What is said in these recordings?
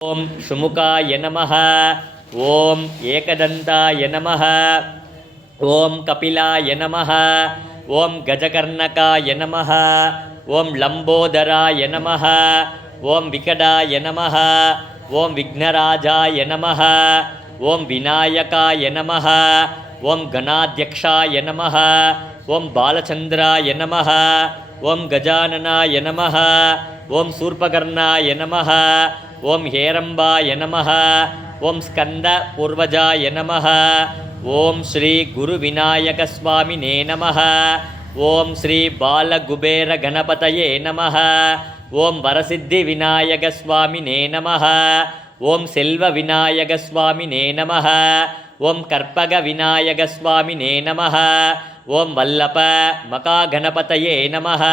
ओम शुमुकाय नमः। ओम एकदंताय नमः। ओम कपिलाय नमः। ओम गजकर्णकाय नमः। ओम लंबोदराय नमः। ओम विकटाय नमः। ओम विघ्नराजाय नमः। ओम विनायकाय नमः। ओम गणाध्यक्षाय नमः। ओम बालचंद्राय नमः। ओम गजाननाय नमः। ओम शूर्पकर्णाय नमः। ओम हेरंबाय नमः। ओम स्कंद पूर्वजाय नमः। ओम श्री गुरु विनायक स्वामिने नमः। ओम श्री बालकुबेर गणपतये नमः। ओम वरसिद्धि विनायक स्वामिने नमः। ओम सेल्व विनायक स्वामिने नमः। ओम कर्पग विनायक स्वामिने नमः। ओम वल्लभ मकागणपतये नमः।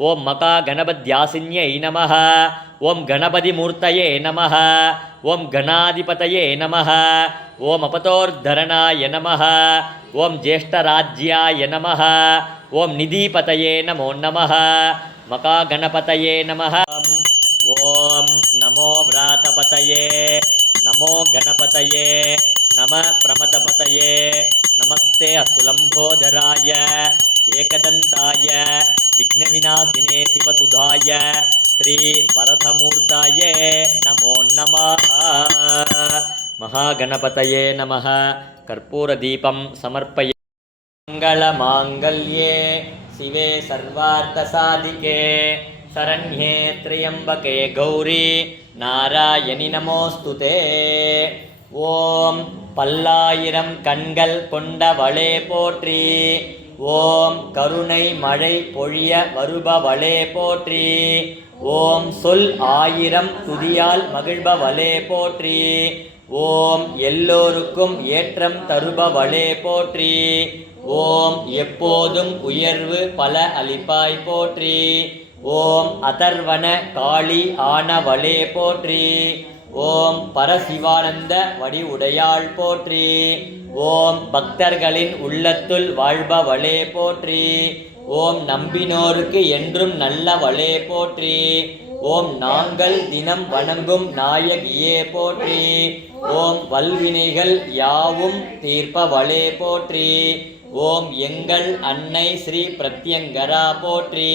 ओम मकागणपद्यासिन्यै नमः। ओम गणपतिमूर्तये नमः। ओम गणाधिपतये नमः। ओम अपतोर्धरणाय नमः। ओम ज्येष्ठराज्याय नमः। ओम निधिपतये नमो नमः। मकागणपतये नमः। ओम नमो व्रातपतये नमो गणपतये नमः प्रमथपतये नमस्ते अस्तु लंबोदराय एकदंताय विघ्नविनाशिने शिवसुधाय श्री वरदमूर्तये नमो नमः। महागणपतये नमः। कर्पूरदीपं समर्पये। मंगलमांगल्ये शिवे सर्वार्थसाधिके शरण्ये त्र्यंबके गौरी नारायणि नमोस्तुते। ओम பல்லாயிரம் கண்கள் கொண்டவளே போற்றி. ஓம் கருணை மழை பொழிய வருபவளே போற்றி. ஓம் சொல் ஆயிரம் துதியால் மகிழ்பவளே போற்றி. ஓம் எல்லோருக்கும் ஏற்றம் தருபவளே போற்றி. ஓம் எப்போதும் உயர்வு பல அளிப்பாய் போற்றி. ஓம் அதர்வன காளி ஆனவளே போற்றி. ஓம் பரசிவானந்த வடிவுடையாள் போற்றி. ஓம் பக்தர்களின் உள்ளத்துள் வாழ்பவளே போற்றி. ஓம் நம்பினோருக்கு என்றும் நல்லவளே போற்றி. ஓம் நாங்கள் தினம் வணங்கும் நாயகியே போற்றி. ஓம் வல்வினைகள் யாவும் தீர்ப்பவளே போற்றி. ஓம் எங்கள் அன்னை ஸ்ரீ பிரத்யங்கரா போற்றி.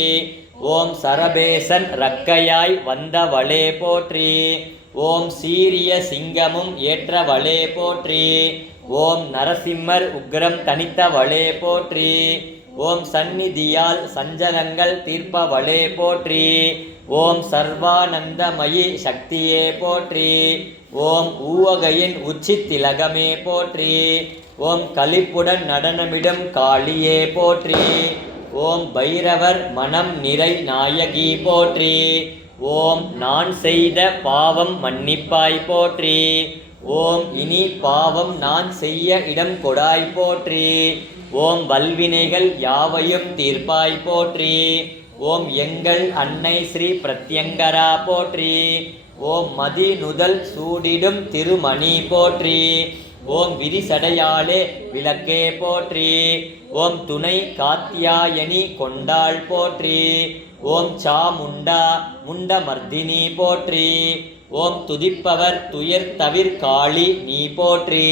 ஓம் சரபேசன் ரக்கையாய் வந்தவளே போற்றி. ஓம் சீரிய சிங்கமும் ஏற்றவளே போற்றி. ஓம் நரசிம்மர் உக்ரம் தனித்தவளே போற்றி. ஓம் சந்நிதியால் சஞ்சலங்கள் தீர்ப்பவளே போற்றி. ஓம் சர்வானந்தமயி சக்தியே போற்றி. ஓம் ஊவகையின் உச்சி திலகமே போற்றி. ஓம் களிப்புடன் நடனமிடும் காளியே போற்றி. ஓம் பைரவர் மனம் நிறை நாயகி போற்றி. ஓம் நான் செய்த பாவம் மன்னிப்பாய் போற்றி. ஓம் இனி பாவம் நான் செய்ய இடம் கொடாய் போற்றி. ஓம் வல்வினைகள் யாவையும் தீர்ப்பாய் போற்றி. ஓம் எங்கள் அன்னை ஸ்ரீ பிரத்யங்கரா போற்றி. ஓம் மதி நுதல் சூடிடும் திருமணி போற்றி. ஓம் விரிசடையாளே விளக்கே போற்றி. ஓம் துணை காத்தியாயனி கொண்டாள் போற்றி. ஓம் சாமுண்டா முண்டமர்தினி போற்றி. ஓம் துதிப்பவர் துயர் தவிர் காளி நீ போற்றி.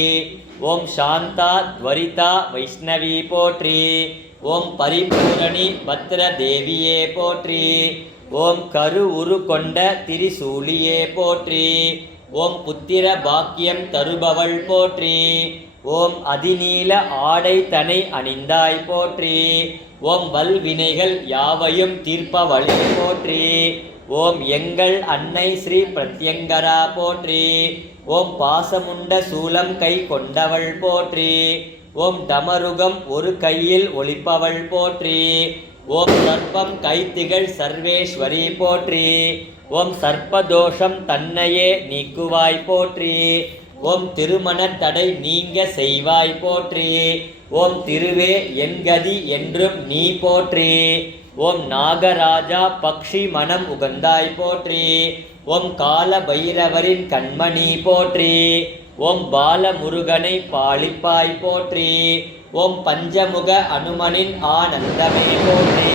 ஓம் சாந்தா துவரிதா வைஷ்ணவி போற்றி. ஓம் பரிபூரணி பத்ர தேவியே போற்றி. ஓம் கரு உரு கொண்ட திரிசூலியே போற்றி. ஓம் புத்திர பாக்கியம் தருபவள் போற்றி. ஓம் அதிநீல ஆடை தனை அணிந்தாய் போற்றி. ஓம் வல்வினைகள் யாவையும் தீர்ப்பவளே போற்றி. ஓம் எங்கள் அன்னை ஸ்ரீ பிரத்யங்கரா போற்றி. ஓம் பாசமுண்ட சூலம் கை கொண்டவள் போற்றி. ஓம் டமருகம் ஒரு கையில் ஒலிப்பவள் போற்றி. ஓம் சர்ப்பம் கைத்திகள் சர்வேஸ்வரி போற்றி. ஓம் சர்ப்பதோஷம் தன்னையே நீக்குவாய் போற்றி. ஓம் திருமண தடை நீங்க செய்வாய் போற்றி. ஓம் திருவே என்கதி என்றும் நீ போற்றி. ஓம் நாகராஜா பக்ஷி மனம் உகந்தாய் போற்றி. ஓம் கால பைரவரின் கண்மணி போற்றி. ஓம் பாலமுருகனை பாலிப்பாய் போற்றி. ஓம் பஞ்சமுக அனுமனின் ஆனந்தமே போற்றி.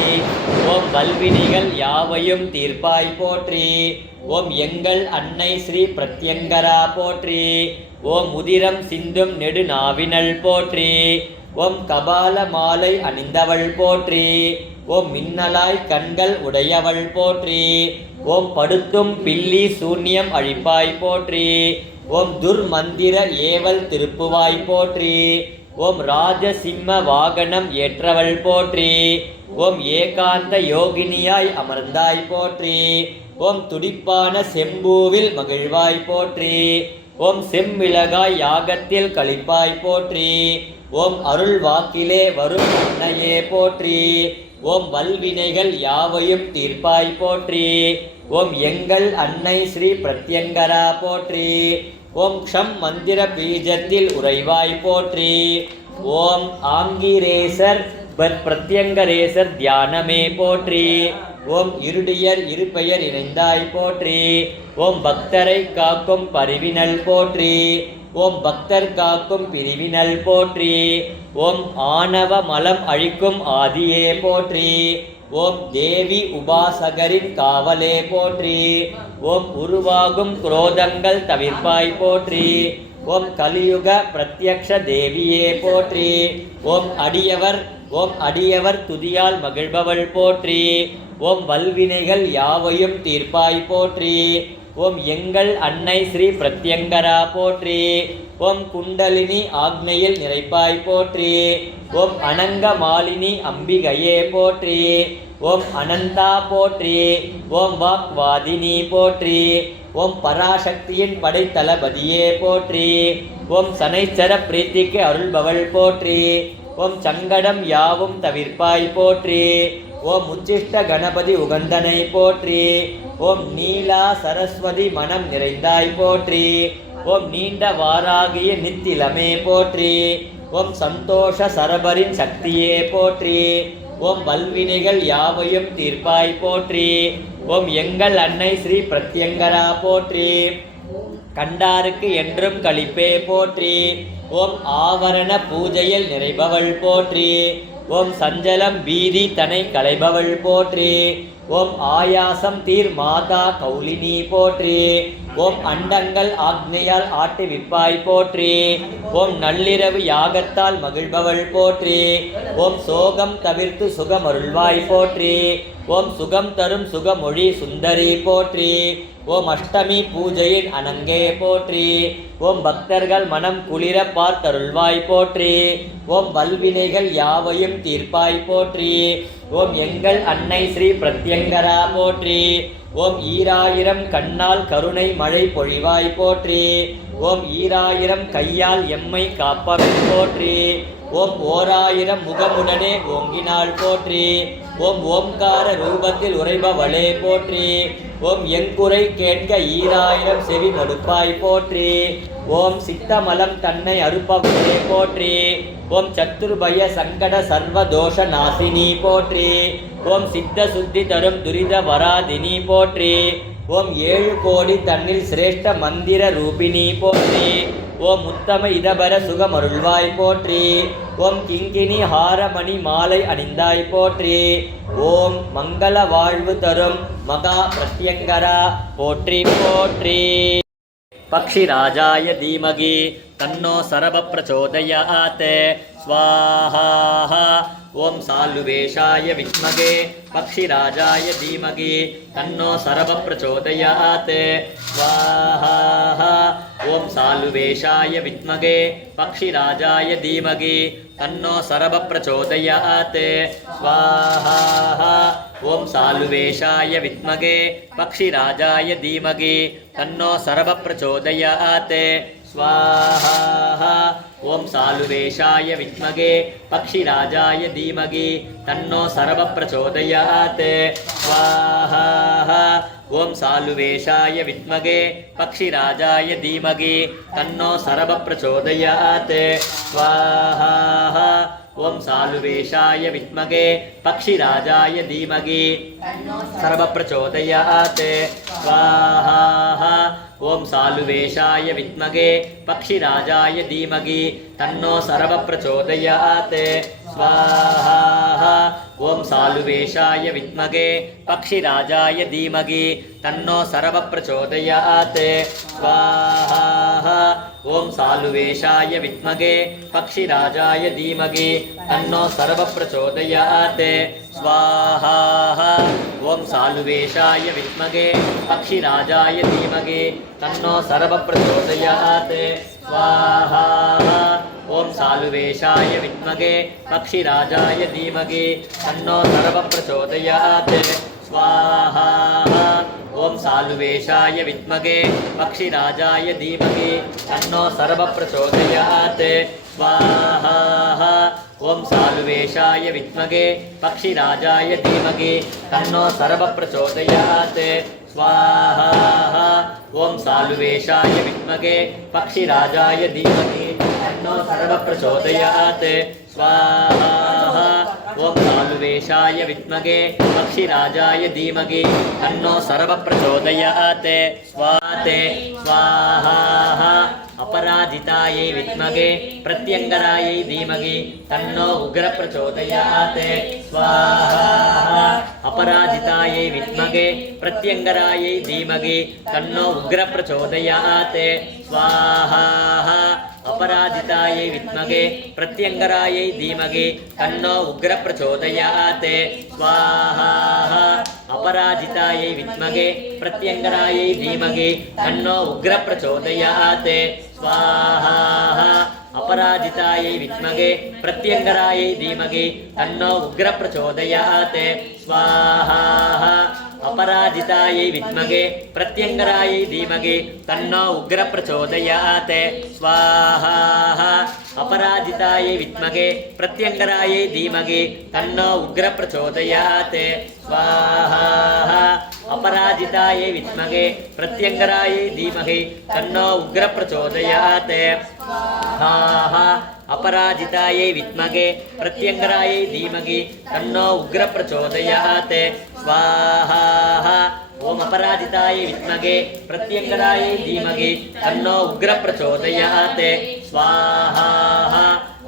ஓம் வல்வினிகள் யாவையும் தீர்ப்பாய் போற்றி. ஓம் எங்கள் அன்னை ஸ்ரீ பிரத்யங்கரா போற்றி. ஓம் உதிரம் சிந்தும் நெடுநாவினள் போற்றி. ஓம் கபால மாலை அணிந்தவள் போற்றி. ஓம் மின்னலாய் கண்கள் உடையவள் போற்றி. ஓம் படுத்தும் பில்லி சூன்யம் அழிப்பாய் போற்றி. ஓம் துர்மந்திர ஏவல் திருப்புவாய் போற்றி. ஓம் ராஜசிம்ம வாகனம் ஏற்றவள் போற்றி. ஓம் ஏகாந்த யோகினியாய் அமர்ந்தாய் போற்றி. ஓம் துடிப்பான செம்பூவில் மகிழ்வாய் போற்றி. ஓம் செம்மிளகாய் யாகத்தில் கழிப்பாய் போற்றி. ஓம் அருள் வாக்கிலே வரும் அன்னையே போற்றி. ஓம் வல்வினைகள் யாவையும் தீர்ப்பாய் போற்றி. ஓம் எங்கள் அன்னை ஸ்ரீ பிரத்யங்கரா போற்றி. ஓம் க்ஷம் மந்திர பீஜத்தில் உறைவாய் போற்றி. ஓம் ஆங்கிரேசர் பிரத்யங்கரேசர் தியானமே போற்றி. ஓம் இருடியர் இருபெயர் இணைந்தாய் போற்றி. ஓம் பக்தரை காக்கும் பரிவினல் போற்றி. ஓம் பக்தர் காக்கும் பிரிவினல் போற்றி. ஓம் ஆணவ மலம் அழிக்கும் ஆதியே போற்றி. ஓம் தேவி உபாசகரின் காவலே போற்றி. ஓம் உருவாகும் குரோதங்கள் தவிர்ப்பாய் போற்றி. ஓம் கலியுக பிரத்யக்ஷ தேவியே போற்றி. ஓம் அடியவர் துதியால் மகிழ்பவள் போற்றி. ஓம் வல்வினைகள் யாவையும் தீர்ப்பாய் போற்றி. ஓம் எங்கள் அன்னை ஸ்ரீ பிரத்யங்கரா போற்றி. ஓம் குண்டலினி ஆக்னையில் நிறைப்பாய் போற்றி. ஓம் அனங்க மாலினி அம்பிகையே போற்றி. ஓம் அனந்தா போற்றி. ஓம் வாக்வாதினி போற்றி. ஓம் பராசக்தியின் படைத்தளபதியே போற்றி. ஓம் சனைச்சர பிரீத்திக்கு அருள்பவள் போற்றி. ஓம் சங்கடம் யாவும் தவிர்ப்பாய் போற்றி. ஓம் உச்சிஷ்ட கணபதி உகந்தனை போற்றி. ஓம் நீலா சரஸ்வதி மனம் நிறைந்தாய் போற்றி. ஓம் நீண்ட வாராகிய நித்திலமே போற்றி. ஓம் சந்தோஷ சரபரின் சக்தியே போற்றி. ஓம் வல்வினைகள் யாவையும் தீர்ப்பாய் போற்றி. ஓம் எங்கள் அன்னை ஸ்ரீ பிரத்யங்கரா போற்றி. கண்டாருக்கு என்றும் களிப்பே போற்றி. ஓம் ஆவரண பூஜையில் நிறைபவள் போற்றி. ஓம் சஞ்சலம் பீதி தனை களைபவள் போற்றி. ஓம் ஆயாசம் தீர் மாதா கௌலினி போற்றி. ஓம் அண்டங்கள் ஆக்னையால் ஆட்டி விப்பாய் போற்றி. ஓம் நள்ளிரவு யாகத்தால் மகிழ்பவள் போற்றி. ஓம் சோகம் தவிர்த்து சுகமருள்வாய் போற்றி. ஓம் சுகம் தரும் சுகமொழி சுந்தரி போற்றி. ஓம் அஷ்டமி பூஜையின் அனங்கே போற்றி. ஓம் பக்தர்கள் மனம் குளிர பார்த்தருள்வாய் போற்றி. ஓம் வல்வினைகள் யாவையும் தீர்ப்பாய் போற்றி. ஓம் எங்கள் அன்னை ஸ்ரீ பிரத்யங்கரா போற்றி. ஓம் ஈராயிரம் கண்ணால் கருணை மழை பொழிவாய் போற்றி. ஓம் ஈராயிரம் கையால் எம்மை காப்பவள் போற்றி. ஓம் ஓராயிரம் முகமுடனே ஓங்கினாள் போற்றி. ஓம் ஓம்கார ரூபத்தில் உறைபவளே போற்றி. ஓம் எங்குறை கேட்க ஈராயிரம் செவி மடுப்பாய் போற்றி. ஓம் சித்தமலம் தன்னை அறுப்பவளே போற்றி. ஓம் சத்துர்பய சங்கட சர்வதோஷ நாசினி போற்றி. ஓம் சித்த சுத்தி தரும் துரித வராதினி போற்றி. ஓம் 7 கோடி தன்னில் சிரேஷ்ட மந்திர ரூபிணி போற்றி. ஓம் உத்தம இதபர சுகமருள்வாய் போற்றி. ஓம் கிங்கினி ஹாரமணி மாலை அணிந்தாய் போற்றி. ஓம் மங்கள வாழ்வு தரும் மகா பிரத்யங்கரா போற்றி போற்றி. பக்ஷிராஜாய தீமகி தன்னோ சரப பிரச்சோதயாத் ஸ்வாஹா. ஓம் சாலுவேஷாய வித்மகே பக்ஷிராஜாய தீமகி தன்னோ சரப பிரச்சோதயாத் ஸ்வாஹா. ஓம் சாலுவேஷாய வித்மகே பக்ஷிராஜாய தீமகி தன்னோ சரப பிரச்சோதயாத் ஸ்வாஹா. ஓம் சாலுவேஷாய வித்மகே பக்ஷிராஜாய தீமகி தன்னோ சரப பிரச்சோதயாத் ஸ்வாஹா. ஓம் சாலுவேஷாய வித்மகே பக்ஷிராஜாய தீமகி தன்னோ சரப பிரச்சோதயாத் ஸ்வாஹா. ஓம் சாலுவேஷாய வித்மகே பக்ஷிராஜாய தீமகி தன்னோ சரப பிரச்சோதயாத் ஸ்வாஹா. ॐ सालुवेशाय विद्महे पक्षिराजाय धीमहि सर्वप्रचोदयात् स्वाहा ॐ सालुवेशाय विद्महे पक्षिराजाय धीमहि तन्नो सर्वप्रचोदयात् स्वाहा ॐ सालुवेशाय विद्महे पक्षिराजाय धीमहि तन्नो सर्वप्रचोदयात् स्वाहा ॐ सालुवेशाय विद्महे पक्षिराजाय धीमहि तन्नो सर्वप्रचोदयात् स्वाहा ॐ सालुवेशाय विद्महे पक्षिराजाय धीमहि तन्नो सर्वप्रचोदयात् स्वाहा ॐ सालुवेशाय विद्महे पक्षिराजाय धीमहि तन्नो सर्वप्रचोदयात् स्वाहा ॐ सालुवेशाय विद्महे पक्षिराजाय धीमहि तन्नो सर्वप्रचोदयात् स्वाहा ॐ सालुवेशाय विद्महे पक्षिराजाय धीमहि तन्नो सर्वप्रचोदयात् स्वाहा ॐ सालुवेशाय विद्महे पक्षिराजाय धीमहि तन्नो सर्वप्रचोदयात् स्वाहा ॐ सालुवेशाय विद्महे पक्षिराजाय धीमहि तन्नो सर्वप्रचोदयात् स्वाहा अपराजितायै विद्महे प्रत्यङ्गरायै धीमहि तन्नो उग्रप्रचोदयात् स्वाहा अपराजितायै विद्महे प्रत्यङ्गरायै धीमहि तन्नो उग्रप्रचोदयात् स्वाहा अपराजितायै विद्महे प्रत्यङ्गरायै धीमहि तन्नो उग्रप्रचोदयात् स्वाहा अपराजितायै विद्महे प्रत्यङ्गरायै धीमहि तन्नो उग्रप्रचोदयात् स्वाहा अपराजितायै विद्महे प्रत्यङ्गरायै धीमहि तन्नो उग्रप्रचोदयात् स्वाहा अपराजितायै विद्महे प्रत्यङ्गरायै धीमहि तन्नो उग्रप्रचोदयात् स्वाहा अपराजितायै विद्महे प्रत्यङ्गरायै धीमहि तन्नो उग्रप्रचोदयात् स्वाहा अपराजितायै विद्महे प्रत्यङ्गरायै धीमहि तन्नो उग्रप्रचोदयात् स्वाहा अपराजितायै विद्महे प्रत्यङ्गरायै धीमहि तन्नो उग्रप्रचोदयात् स्वाहा ॐ अपराजितायै विद्महे प्रत्यङ्गरायै धीमहि तन्नो उग्रप्रचोदयात् स्वाहा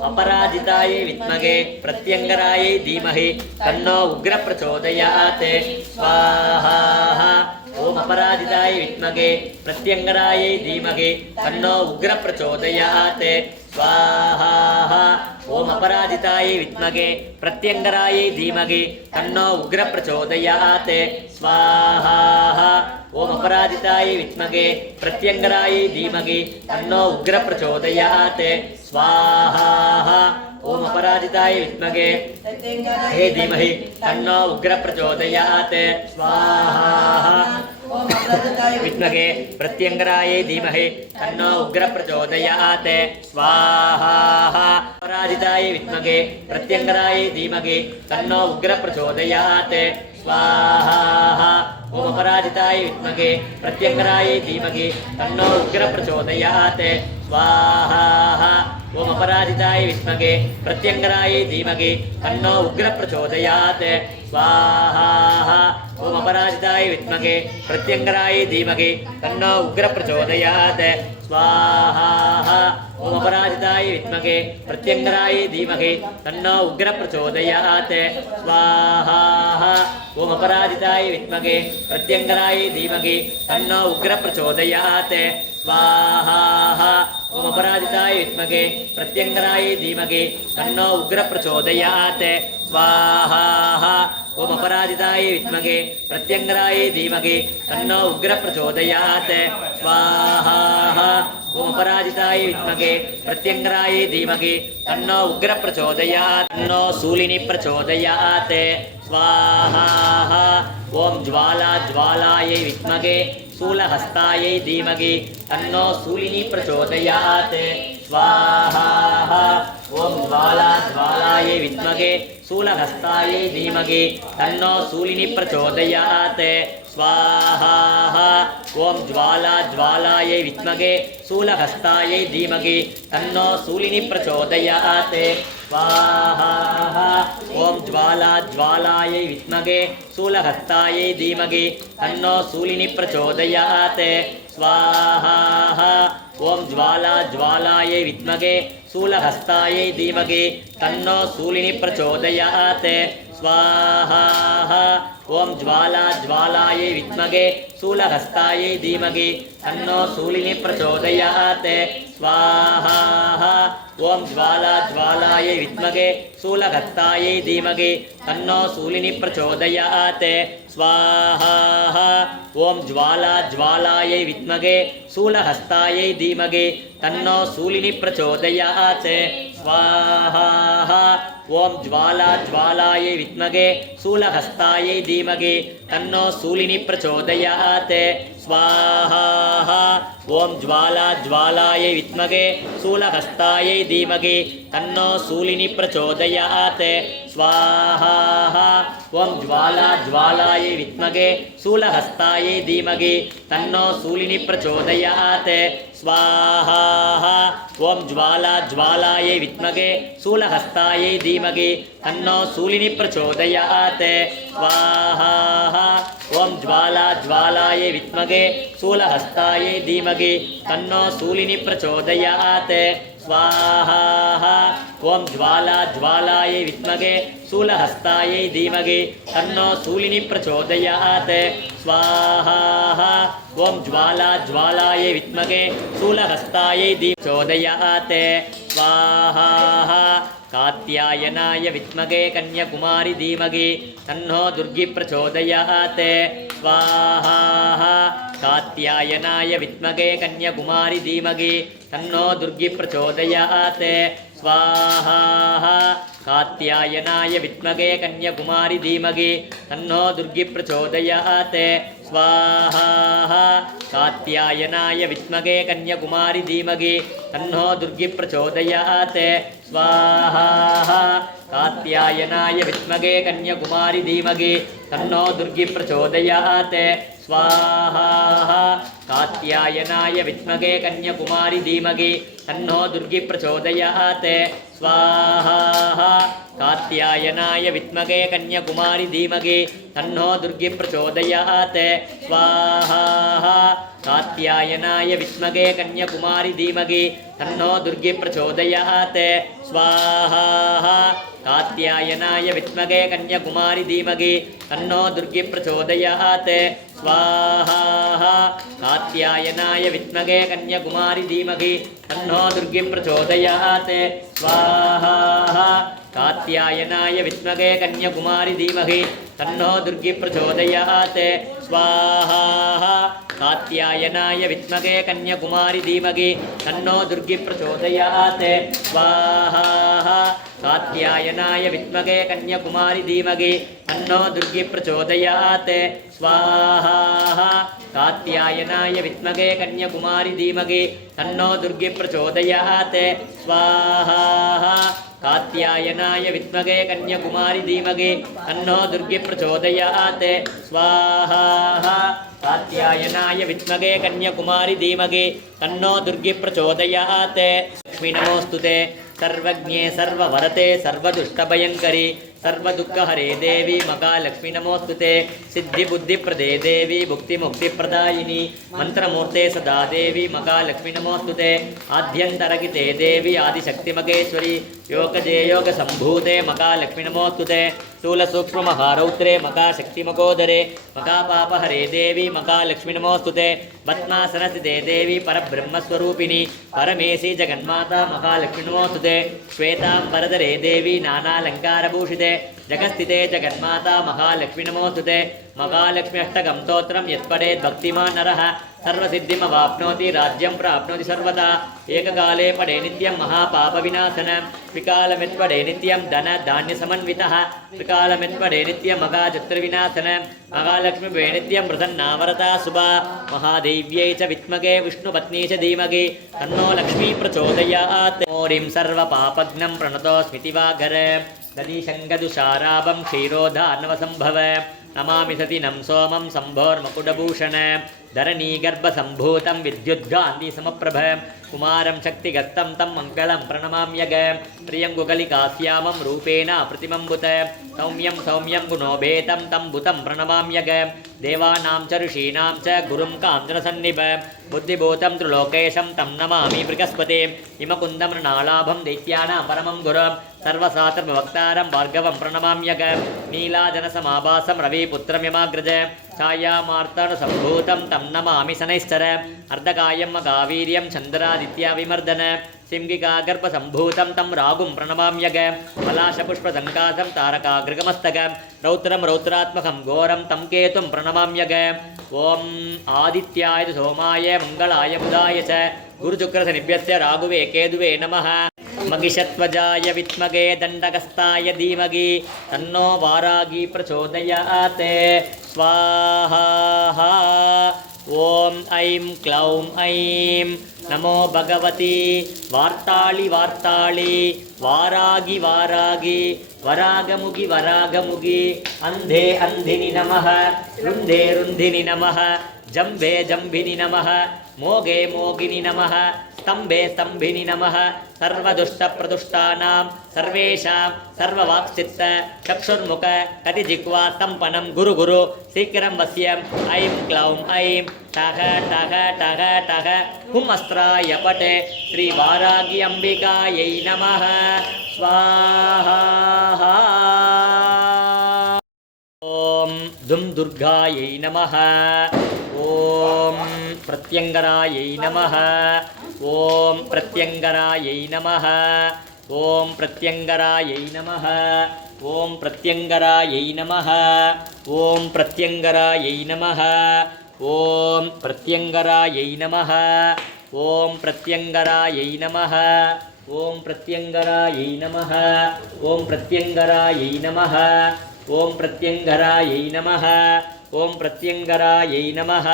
अपराजितायै विद्महे प्रत्यङ्गरायै धीमहि तन्नो उग्रप्रचोदयात् स्वाहा ॐ अपराजितायै विद्महे प्रत्यङ्गरायै धीमहि तन्नो उग्रप्रचोदयात् स्वाहा ॐ अपराजितायै विद्महे प्रत्यङ्गरायै धीमहि तन्नो उग्रप्रचोदयात् स्वाहा ॐ अपराजितायै विद्महे प्रत्यङ्गरायै धीमहि तन्नो उग्रप्रचोदयात् स्वाहा ॐ अपराजितायै विद्महे हे धीमहि तन्नो उग्रप्रचोदयात् स्वाहा विद्महे प्रत्यङ्गरायै धीमहि तन्नो उग्रप्रचोदयात् स्वाहा अपराजितायै विद्महे प्रत्यङ्गरायै धीमहि तन्नो उग्रप्रचोदयात् स्वाहा ॐ अपराजितायै विद्महे प्रत्यङ्गरायै धीमहि तन्नो उग्रप्रचोदयात् स्वाहा ॐ अपराजितायै विद्महे प्रत्यङ्गरायै धीमहि तन्नो उग्रप्रचोदयात् स्वाहा ॐ अपराजितायै विद्महे प्रत्यङ्गरायै धीमहि तन्नो उग्रप्रचोदयात् स्वाहा ॐ अपराजितायै विद्महे प्रत्यङ्गरायै धीमहि तन्नो उग्रप्रचोदयात् स्वाहा ॐ अपराजितायै विद्महे प्रत्यङ्गरायै धीमहि तन्नो उग्रप्रचोदयात् स्वाहा ॐ अपराजितायै विद्महे प्रत्यङ्गरायै धीमहि तन्नो उग्रप्रचोदयात् स्वाहा ॐ अपराजितायै विद्महे प्रत्यङ्गरायै धीमहि तन्नो उग्रप्रचोदयात् स्वाहा ॐ अपराजितायै विद्महे प्रत्यङ्गरायै धीमहि तन्नो उग्रप्रचोदयात् तन्नो शूलिनी प्रचोदयात् स्वाहा ॐ ज्वालायै विद्महे शूलहस्तायै धीमहि तन्नो शूलिनी प्रचोदयात् स्वाहा ॐ ज्वालायै विद्महे शूलहस्तायै धीमहि तन्नो शूलिनी प्रचोदयात् स्वाहा ॐ ज्वालायै विद्महे शूलहस्तायै धीमहि तन्नो शूलिनी प्रचोदयात् स्वाहा ॐ ज्वालाज्वालायै विद्महे शूलहस्तायै धीमहि तन्नो शूलिनी प्रचोदयात् स्वाहा ॐ ज्वालाज्वालायै विद्महे शूलहस्तायै धीमहि तन्नो शूलिनी प्रचोदयात् स्वाहा ॐ ज्वालाज्वालायै विद्महे शूलहस्तायै धीमहि तन्नो शूलिनी प्रचोदयात् स्वाहा ॐ ज्वालाज्वालायै विद्महे शूलहस्तायै धीमहि तन्नो शूलिनी प्रचोदयात् स्वाहा ॐ ज्वालाज्वालायै विद्महे शूलहस्तायै धीमहि तन्नो शूलिनी प्रचोदयात् स्वाहा ॐ ज्वालाज्वालायै विद्महे शूलहस्तायै धीमहि तन्नो शूलिनी प्रचोदयात् स्वाहा ॐ ज्वालाज्वालायै विद्महे शूलहस्तायै धीमहि तन्नो शूलिनी प्रचोदयात् स्वाहा ॐ ज्वालाज्वालायै विद्महे शूलहस्तायै धीमहि तन्नो शूलिनी प्रचोदयात् स्वाहा ॐ ज्वालाज्वालायै विद्महे शूलहस्तायै धीमहि तन्नो शूलिनी प्रचोदयात् स्वाहा ॐ ज्वालाज्वालायै विद्महे शूलहस्तायै धीमहि तन्नो शूलिनी प्रचोदयात् स्वाहा ॐ ज्वालाज्वालायै विद्महे शूलहस्तायै धीमहि तन्नो शूलिनी प्रचोदयात् स्वाहा ॐ ज्वालाज्वालायै विद्महे शूलहस्तायै प्रचोदयात् स्वाहा कात्यायनाय विद्महे कन्याकुमारी धीमहि तन्नो दुर्गी प्रचोदयात् स्वाहा कात्यायनाय विद्महे कन्याकुमारी धीमहि तन्नो दुर्गी प्रचोदयात् स्वाहा कात्यायनाय विद्महे कन्याकुमारी धीमहि तन्नो दुर्गी प्रचोदयात् स्वाहा कात्यायनाय विद्महे कन्याकुमारी धीमहि तन्नो दुर्गी प्रचोदयात् स्वाहा कात्यायनाय विद्महे कन्याकुमारी धीमहि तन्नो दुर्गी प्रचोदयात् स्वाहा कात्यायनाय विद्महे कन्याकुमारी धीमहि तन्नो दुर्गी प्रचोदयात् स्वाहा कात्यायनाय विद्महे कन्याकुमारी धीमहि तन्नो दुर्गी प्रचोदयात् स्वाहा कात्यायनाय विद्महे कन्याकुमारी धीमहि तन्नो दुर्गी प्रचोदयात् स्वाहा कात्यायनाय विद्महे कन्याकुमारी धीमहि तन्नो दुर्गी प्रचोदयात् स्वाहा कात्यायनाय विद्महे कन्याकुमारी धीमहि तन्नो दुर्गी प्रचोदयात् स्वाहा कात्यायनाय विद्महे कन्याकुमारी धीमहि तन्नो दुर्गी प्रचोदयात् स्वाहा कात्यायनाय विद्महे कन्याकुमारी धीमहि तन्नो दुर्गी प्रचोदयात् स्वाहा कात्यायनाय विद्महे कन्याकुमारी धीमहि तन्नो दुर्गी प्रचोदयात् स्वाहा कात्यायनाय विद्महे कन्याकुमारी धीमहि तन्नो दुर्गी प्रचोदयात् स्वाहा कात्यायनाय विद्महे कन्याकुमारी धीमहि तन्नो दुर्गी प्रचोदयात् स्वाहा कात्यायनाय विद्महे कन्याकुमारी धीमहि तन्नो दुर्गी प्रचोदयात् लक्ष्मी नमोस्तुते सर्वज्ञे सर्ववरते सर्वदुष्टभयङ्करी सर्वदुःखहरे देवी महालक्ष्मी नमोस्तुते सिद्धिबुद्धिप्रदे देवी भुक्तिमुक्तिप्रदायिनी मंत्रमूर्ते सदा देवी महालक्ष्मी नमोस्तुते आद्यन्तरगिते देवी आदिशक्तिमगेश्वरी योगजे योगसम्भूते महालक्ष्मी नमोस्तुते स्थूलसूक्ष्ममहारौद्रे महाशक्तिमगोदरे महापापहरे देवी महालक्ष्मी नमोस्तुते पद्मासनस्थिते देवी परब्रह्मस्वरूपिणी परमेशी जगन्माता महालक्ष्मी नमोस्तुते श्वेतांबरधरे देवी नानालङ्कारभूषिते जगस्थिते जगन्माता महालक्ष्मी नमोस्तुते महालक्ष्मी अष्टकं स्तोत्रं यत्पठेत् भक्तिमान् नरः सर्वसिद्धिमवाप्नोति राज्यं प्राप्नोति सर्वदा एककाले पठे नित्यं महापापविनाशनं त्रिकालमित्पठे नित्यं धनधान्यसमन्वितः त्रिकालमित्पठे नित्यं महाचतुर्विनाशनं महालक्ष्मी नित्यं प्रसन्नावरता शुभा महादेव्यै च विद्महे विष्णुपत्नी च धीमहि तन्नो लक्ष्मी प्रचोदयात् मोरिं सर्वपापघ्नं प्रणतोऽस्मिति वाघर दधिशङ्गदुषाराभं क्षीरोधार्णवसम्भव नमामि सतिनं सोमं सम्भोर्मकुटभूषण धरणीगर्भसम्भूतं विद्युद्गान्धिसमप्रभं कुमारं शक्तिगस्तं तं मङ्गलं प्रणमाम्यगं प्रियं गुगलिकास्यामं रूपेण प्रतिमम्बुत सौम्यं सौम्यं गुणोभेतं तं भूतं प्रणमाम्यगं देवानां च ऋषीणां च गुरुं काञ्चनसन्निभं बुद्धिभूतं त्रिलोकेशं तं नमामि बृहस्पतिं हिमकुन्दमृणालाभं दैत्यानां परमं गुरुं सर्वसात्रभक्तारं भार्गवं प्रणमाम्यगं नीलाजनसमाभासं रविपुत्रं यमाग्रजं छायामार्तानुसम्भूतं तं नमामि शनैश्चरम् अर्धकायं मगावीर्यं चन्द्रादित्याविमर्दन सिंहिकागर्भसम्भूतं तं रागुं प्रणमाम्यगं पलाशपुष्पसङ्कासं तारकाग्रगमस्तकं रौद्रं रौद्रात्मकं घोरं तं केतुं प्रणमाम्यगं ॐ आदित्याय सोमाय मङ्गलाय बुधाय च गुरुशुक्रशनिभ्यस्य राघुवे केतुवे नमः महिषध्वजाय विद्महे दण्डकस्ताय धीमहि तन्नो वारागी प्रचोदयात् स्वाहा ॐ ऐं क्लौं ऐं नमो भगवती वार्ताळि वार्ताळि वारागी वारागी वरागमुखि वरागमुखि अन्धे अन्धिनि नमः रुन्धे रुन्धिनि नमः जम्बे जम्बिनि नमः मोगे मोगिनि नमः स्तम्भे स्तम्भिनि नमः सर्वदुष्टप्रदुष्टानां सर्वेषां सर्ववाक्चित्त चक्षुर्मुख कटिजिह्वा स्तम्भनं गुरु गुरु शीघ्रं वश्यम् ऐं क्लौं ऐं टः टः टः टः हुम् अस्त्राय पटे श्रीवारागी अम्बिकायै नमः स्वाहा ॐ दुं दुर्गायै नमः ॐ प्रत्यङ्गरायै नमः ॐ प्रत्यङ्गरायै नमः ॐ प्रत्यङ्गरायै नमः ॐ प्रत्यङ्गरायै नमः ॐ प्रत्यङ्गरायै नमः ॐ प्रत्यङ्गरायै नमः ॐ प्रत्यङ्गरायै नमः ॐ प्रत्यङ्गरायै नमः ॐ प्रत्यङ्गरायै नमः ॐ प्रत्यङ्गरायै नमः ॐ प्रत्यङ्गरायै नमः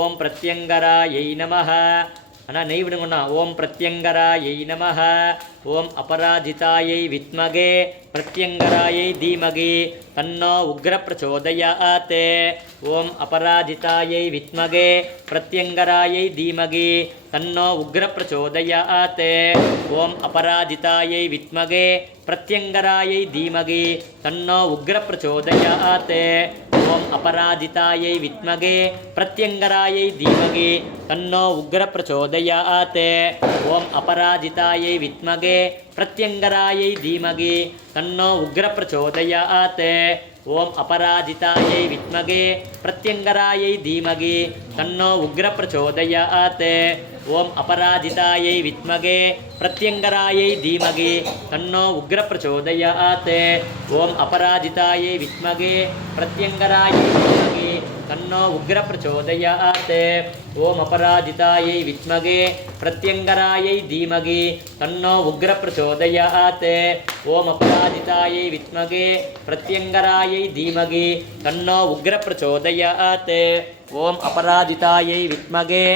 ॐ प्रत्यङ्गरायै नमः अना नहीं विडुंगुन्ना ओम प्रत्यंगरायै नमः ओम अपराजितायै विद्महे प्रत्यंगरायै धीमहि तन्नो उग्र प्रचोदयात् ओम अपराजितायै विद्महे प्रत्यंगरायै धीमहि तन्नो उग्र प्रचोदयात् ओम अपराजितायै विद्महे प्रत्यंगरायै धीमहि तन्नो उग्र प्रचोदयात् ओम अपराजितायै विद्महे प्रत्यंगरायै धीमहि तन्नो उग्र प्रचोदयात् ओम अपराजितायै विद्महे प्रत्यंगरायै धीमहि तन्नो उग्र प्रचोदयात् ओम अपराजितायै विद्महे प्रत्यंगरायै धीमहि तन्नो उग्र प्रचोदयात् ओम अपराजितायै विद्महे प्रत्यंगरायै धीमहि तन्नो उग्र प्रचोदयात् ओम अपराजितायै विद्महे प्रत्यंगरायै धीमहि तन्नो उग्र प्रचोदयात् ओम अपराजितायै विद्महे प्रत्यंगरायै धीमहि तन्नो उग्र प्रचोदयात् ओम अपराजितायै विद्महे प्रत्यंगरायै धीमहि तन्नो उग्र प्रचोदयात् ओम अपराजितायै विद्महे प्रत्यंगरायै धीमहि तन्नो उग्र प्रचोदयात् ओम अपराजितायै विद्महे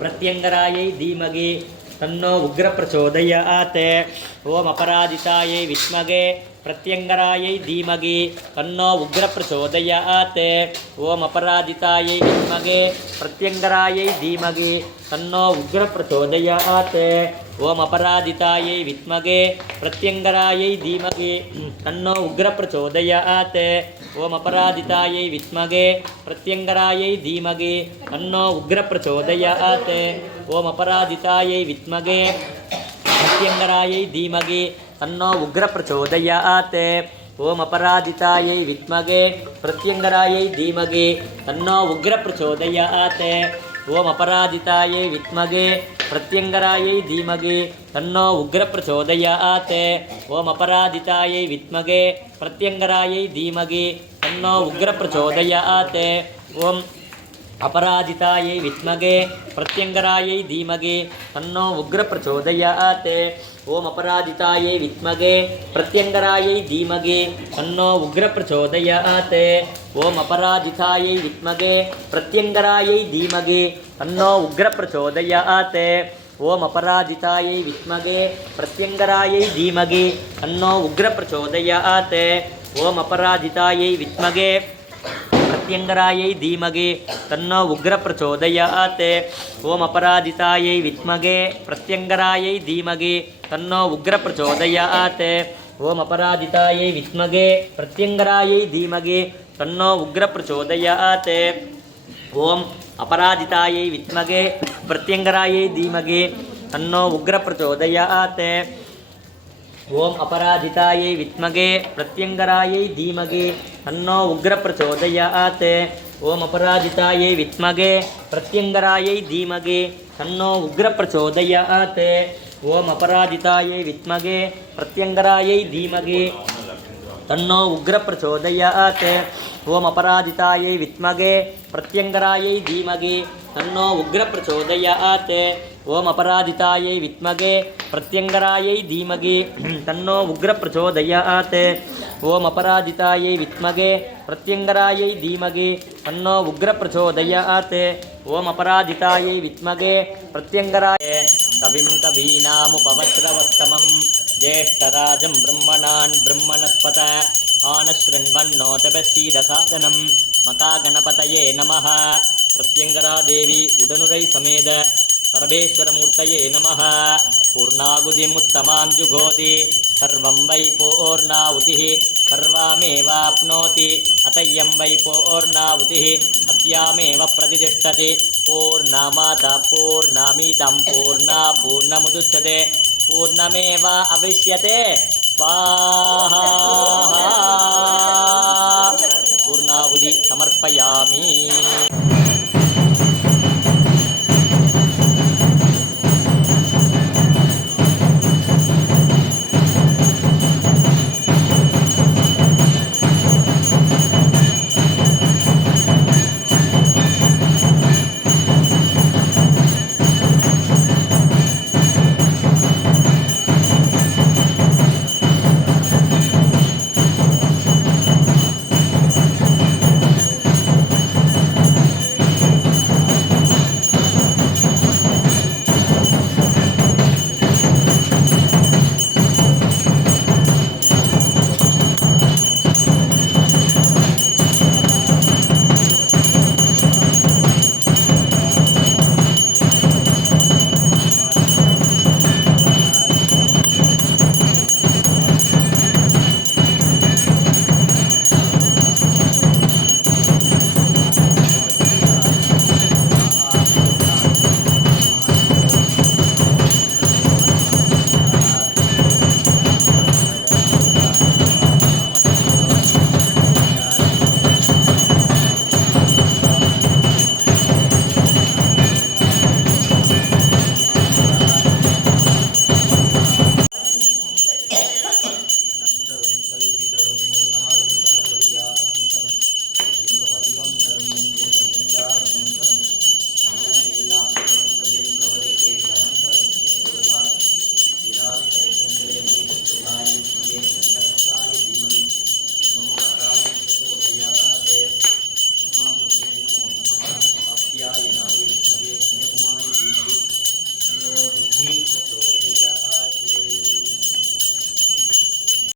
प्रत्यंगरायै धीमहि तन्नो उग्र प्रचोदयात् ओम अपराजितायै विद्महे प्रत्यंगरायै धीमहि तन्नो उग्र प्रचोदयात् ओम अपराजितायै विद्महे प्रत्यंगरायै धीमहि तन्नो उग्र प्रचोदयात् ओम अपराजितायै विद्महे प्रत्यंगरायै धीमहि तन्नो उग्र प्रचोदयात् ओम अपराजितायै विद्महे प्रत्यंगरायै धीमहि तन्नो उग्र प्रचोदयात् ओम अपराजितायै विद्महे प्रत्यंगरायै धीमहि तन्नो उग्र प्रचोदयात् ओम अपराजितायै विद्महे प्रत्यंगरायै धीमहि तन्नो उग्र प्रचोदयात् ओम अपराजितायै विद्महे प्रत्यंगरायै धीमहि तन्नो उग्र प्रचोदयात् ओम अपराजितायै विद्महे प्रत्यंगरायै धीमहि तन्नो उग्र प्रचोदयात् ओम अपराजितायै विद्महे प्रत्यंगरायै धीमहि तन्नो उग्र प्रचोदयात् ओम अपराजितायै विद्महे प्रत्यंगरायै धीमहि तन्नो उग्र प्रचोदयात् ओम अपराजितायै विद्महे प्रत्यंगरायै धीमहि तन्नो उग्र प्रचोदयात् ಓಂ ಅಪರಾಜಿತಾಯೈ ವಿದ್ಮಹೇ ಪ್ರತ್ಯಂಗರಾಯೈ ಧೀಮಹಿ ತನ್ನೋ ಉಗ್ರ ಪ್ರಚೋದಯಾತ್. ಓಂ ಅಪರಾಜಿತಾಯೈ ವಿದ್ಮಹೇ ಪ್ರತ್ಯಂಗರಾಯೈ ಧೀಮಹಿ ತನ್ನೋ ಉಗ್ರ ಪ್ರಚೋದಯಾತ್. ಓಂ ಅಪರಾಜಿತಾಯೈ ವಿದ್ಮಹೇ ಪ್ರತ್ಯಂಗರಾಯೈ ಧೀಮಹಿ ತನ್ನೋ ಉಗ್ರ ಪ್ರಚೋದಯಾತ್. ಓಂ ಅಪರಾಜಿತಾಯೈ ವಿದ್ಮಹೇ ಪ್ರತ್ಯಂಗರಾಯೈ ಧೀಮಹಿ ತನ್ನೋ ಉಗ್ರ ಪ್ರಚೋದಯಾತ್. ಓಂ ಅಪರಾಜಿತಾಯೈ ವಿದ್ಮಹೇ ಪ್ರತ್ಯಂಗರಾಯೈ ಧೀಮಹಿ ತನ್ನೋ ಉಗ್ರ ಪ್ರಚೋದಯಾತ್. ಓಂ ಅಪರಾಜಿತಾಯೈ ವಿದ್ಮಹೇ ಪ್ರತ್ಯಂಗರಾಯೈ ಧೀಮಹಿ ತನ್ನೋ ಉಗ್ರ ಪ್ರಚೋದಯಾತ್. ಓಂ ಅಪರಾಜಿತಾಯೈ ವಿದ್ಮಹೇ ಪ್ರತ್ಯಂಗರಾಯೈ ಧೀಮಹಿ ತನ್ನೋ ಉಗ್ರ ಪ್ರಚೋದಯಾತ್. ಓಂ ಅಪರಾಜಿತಾಯೈ ವಿದ್ಮಹೇ ಪ್ರತ್ಯಂಗರಾಯೈ ಧೀಮಹಿ ತನ್ನೋ ಉಗ್ರ ಪ್ರಚೋದಯಾತ್. ಓಂ ಅಪರಾಜಿತಾಯೈ ವಿದ್ಮಹೇ ಪ್ರತ್ಯಂಗರಾಯೈ ಧೀಮಹಿ ತನ್ನೋ ಉಗ್ರ ಪ್ರಚೋದಯಾತ್. ಓಂ ಅಪರಾಜಿತಾಯೈ ವಿದ್ಮಹೇ ಪ್ರತ್ಯಂಗರಾಯೈ ಧೀಮಹಿ ತನ್ನೋ ಉಗ್ರ ಪ್ರಚೋದಯಾತ್. ಓಂ ಅಪರಾಜಿತಾಯೈ ವಿದ್ಮಹೇ ಪ್ರತ್ಯಂಗರಾಯೈ ಧೀಮಹಿ ತನ್ನೋ ಉಗ್ರ ಪ್ರಚೋದಯಾತ್. ಓಂ ಅಪರಾಜಿತಾಯೈ ವಿದ್ಮಹೇ ಪ್ರತ್ಯಂಗರಾಯ ಕವಿಂ ಕವೀನಾಮುಪವಸ್ರವತ್ತಮಂ ಜ್ಯೇಷ್ಠರಾಜಂ ಬ್ರಹ್ಮಣಾನ್ ಬ್ರಹ್ಮಣಸ್ಪತ ಆನಶೃಣ್ವನ್ನೋತಪಸೀದಸಾದನಂ ಮಕಾಗಣಪತಯೇ ನಮಃ. ಪ್ರತ್ಯಂಗರಾದೇವಿ ಉಡನುರೈ ಸಮೇತ ಸರ್ವೇಶ್ವರಮೂರ್ತಯೇ ನಮಃ. ಪೂರ್ಣಾಹುತಿಮುತ್ತಮಾಂ ಜುಘೋತಿ ಸರ್ವಂ ವೈ ಪೂರ್ಣಾಹುತಿಃ ಸರ್ವಮೇವಾಪ್ನೋತಿ ಅತಯ್ಯಂ ವೈ ಪೂರ್ಣಾಹುತಿಃ ಅಸ್ಯಾಮೇವ ಪ್ರತಿಷ್ಠತಿ. ಪೂರ್ಣಮಾದ ಪೂರ್ಣಮಿದಂ ಪೂರ್ಣಮುದಚ್ಯತೆ ಪೂರ್ಣಮೇವ ಅವಶ್ಯತೆ ಸ್ವಾಹಾ. ಪೂರ್ಣಾಹುತಿ ಸಮರ್ಪಯಾಮಿ.